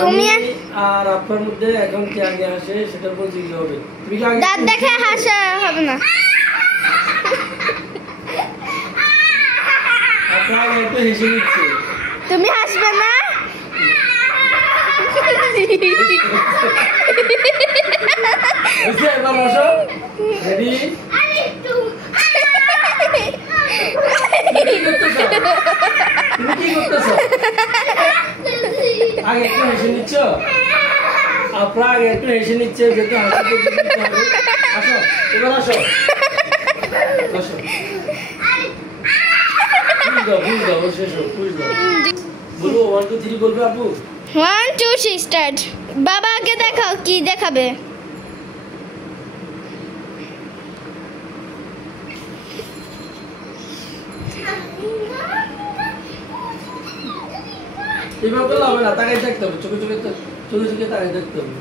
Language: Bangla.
তুমি আর আপনার মধ্যে এখন কি আগে আসে সেটা বলতে কি হবে? তুমি কি আগে দাঁত দেখে হাসা হবে না। আপনার একটু হেসে নিচ্ছে। তুমি হাসবে না? বুঝছে এবার বসো। রেডি? তুমি কি করতেছো? আগে একটু হেসে নিচ্ছ? আপনার আগে একটু হেসে নিচ্ছে যেহেতু হাসি করতে দিতে হবে। আসো এবার আসো আসো পুশ দাও শেষ হোক পুশ দাও বলবো 1 2 3 বলবে আপু 1 2 3 স্টার্ট। বাবাকে দেখাও কি দেখাবে। এভাবে করলে হবে না, তাকাই দেখতে হবে, চোখে চোখে তাকাই দেখতে হবে।